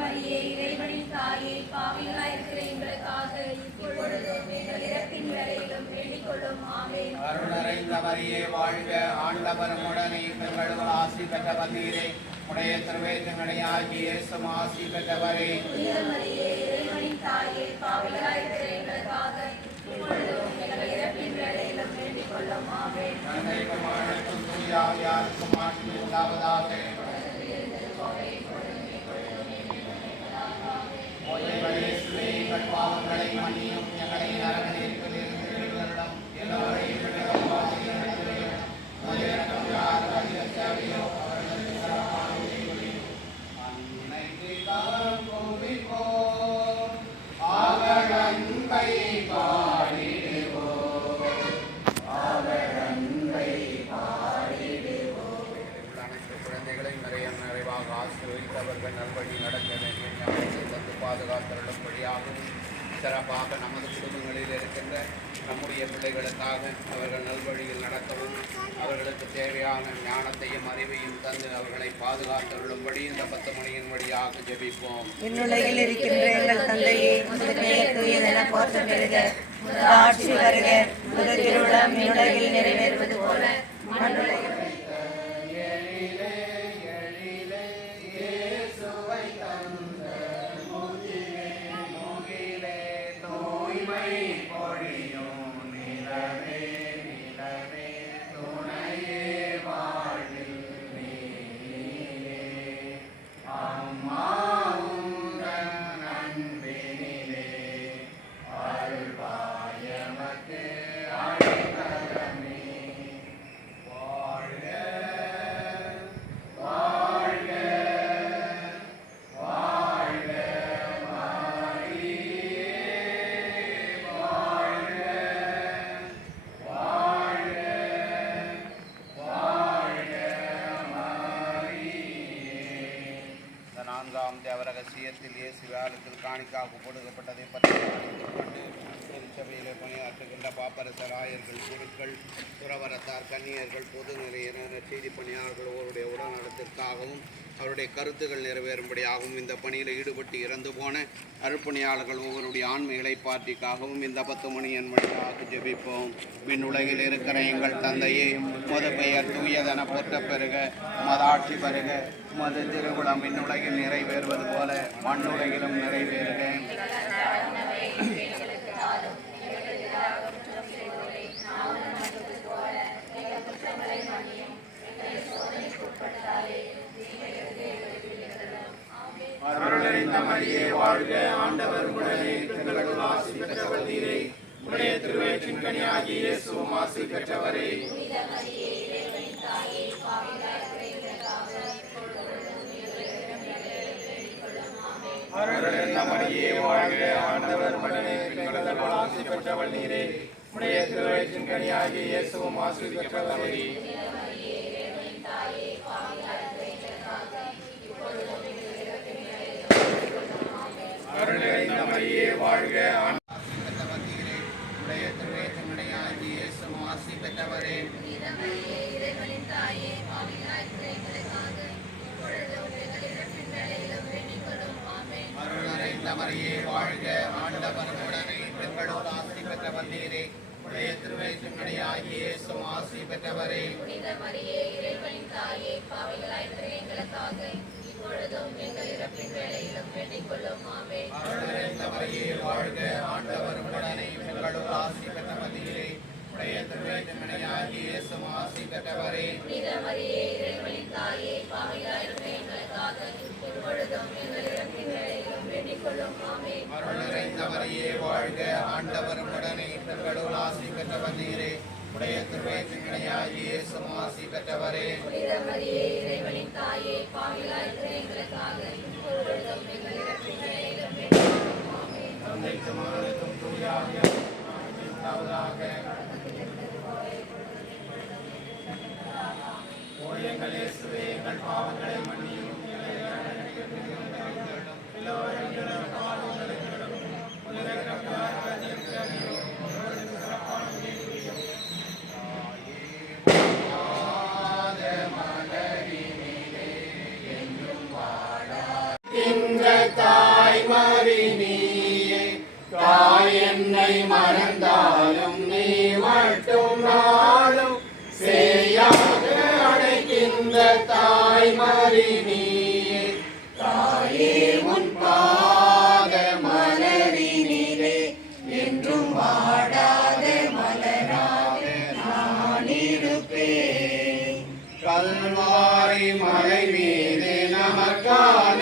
மரியே இறைவனின் தாயே, பாவிகளாயிருக்கிற எங்களுக்காக இப்பொழுதும் எங்கள் இறப்பின் வேளையிலும் வேண்டிக் கொள்ளும். ஆமென். அருள் நிறைந்த மரியே வாழ்க, ஆண்டவர் உடனே பெண்களுள் ஆசி பெற்றவர் நீரே. உடைய திருவேற்றங்களையாகி இயேசுவும் ஆசி பெற்றவரே. மரியே இறைவனின் தாயே, பாவிகளாயிருக்கிற எங்களுக்காக இப்பொழுதும் எங்கள் இறப்பின் வேளையிலும் வேண்டிக் கொள்ளும். ஆமென். தந்தைக்கும் மகனுக்கும் தூய ஆவியாருக்கும் ஆட்சி உண்டாவதாக. எங்கள் பாவங்களை மன்னியும், எங்களை நரக நெருப்பிலிருந்து மீட்டருளும், எல்லோரையும் நிறைவாக ஆசீர்வதித்தவர்கள் நல்வழி நடக்க வேண்டும் தந்து பாதுகாத்தருளும் வழியாகவும் சிறப்பாக நமது குடும்பங்களில் இருக்கின்ற நம்முடைய பிள்ளைகளுக்காக அவர்கள் நல்வழியில் நடக்கவும் அவர்களுக்கு தேவையான ஞானத்தையும் அறிவையும் தந்து அவர்களை பாதுகாத்தருளும்படி இந்த 10 மணியின் வழியாக ஜெபிப்போம். விண்ணுலகில் இருக்கின்ற எங்கள் தந்தையே, உமது பெயர் தூயதென போற்ற பெறுக, உமது ஆட்சி வருக, உமது திருவுளம் விண்ணுலகில் நிறைவேறுவது போல மண்ணுலகில் தேவரகசியத்தில் இயேசு வேலத்தில் காணிக்காக கொடுக்கப்பட்டதை பற்றி கண்டு திருச்சபையிலே பணியாற்றுகின்ற பாப்பரசர், ஆயர்கள், குருக்கள், துறவரத்தார், கன்னியர்கள், பொது நிலையினர், செய்தி பணியாளர்கள் ஒருவருடைய உடல்நலத்திற்காகவும் அவருடைய கருத்துக்கள் நிறைவேறும்படியாகவும் இந்த பணியில் ஈடுபட்டு இறந்து போன அருப்பணியாளர்கள் ஒவ்வொருடைய ஆன்ம இலைப்பாற்றிக்காகவும் இந்த 10 மணியின் வழியாக ஜெபிப்போம். விண்ணுலகில் இருக்கிற எங்கள் தந்தையே, மது பெயர் தூயதென போற்ற பெறுக, மதாட்சி பெறுக, மது திருவுளம் விண்ணுலகில் நிறைவேறுவது போல மண்ணுலகிலும் நிறைவேறுக. அருளறிந்த மரியே வாழ்க, ஆண்டவர் உடனே பெண்களுள் ஆசி பெற்றவர் நீரே. உடைய திருவயிற்றின் கனியாகிய இயேசுவும் ஆசி பெற்றவரே. அருளறிந்த மரியே வாழ்க, ஆண்டவர் உடனே பெண்களுள் ஆசி பெற்றவர் நீரே. உடைய திருவயிற்றின் கனியாகிய இயேசுவும் ஆசி பெற்றவரே. அருளறிந்த மரியே வாழ்க, உடைய திருவேற்றங்களையாகி இயேசுவும் ஆசி பெற்றவரே. அருளறிந்த மரியே வாழ்க, ஆண்டவர் உடனே பெண்களோடு ஆசி பெற்றவர் நீரே. உடைய திருவேற்றங்களையாகி இயேசுவும் ஆசி பெற்றவரே. அருளறிந்த மரியே வாழ்க, ஆண்டவர் உடனே பெண்களுள் ஆசி பெற்றவர் நீரே. உடைய திருவேற்றங்களையாகி இயேசுவும் ஆசி பெற்றவரே. அருளறிந்த மரியே வாழ்க, ஆண்டவர் உடனே பெண்களுள் ஆசி பெற்றவர் நீரே. உடைய திருவேற்றங்களையாகி இயேசுவும் ஆசி பெற்றவரே. தந்தைக்கும் மகனுக்கும் தூய ஆவியாருக்கும் உண்டாவதாக. ஓ எங்கள் இயேசுவே, எங்கள் பாவங்களை மன்னியும், என்றும் மலை மீது நமக்கான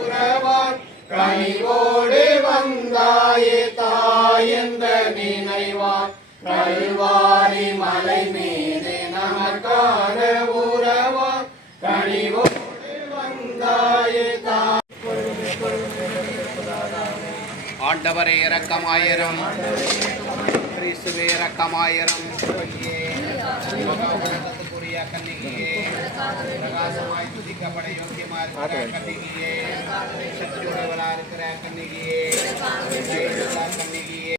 உறவாய் கனிவோடு வந்தாயே தாயென்ற நினைவாய் கல்வாரி மலை மீது நமக்கான உறவாய் கனிவோடு வந்தாயே தாய். ஆண்டவரே இரக்கமாயிரம், கிறிஸ்துவே இரக்கமாயிரம். வணக்கத்துக்குரிய கன்னிகையே, பிரகாசமாய் துதிக்கப்பட யோக்கியமா இருக்கிற கன்னிகையே, சக்தியுடையவளா இருக்கிற கன்னிகையே, கன்னிகையே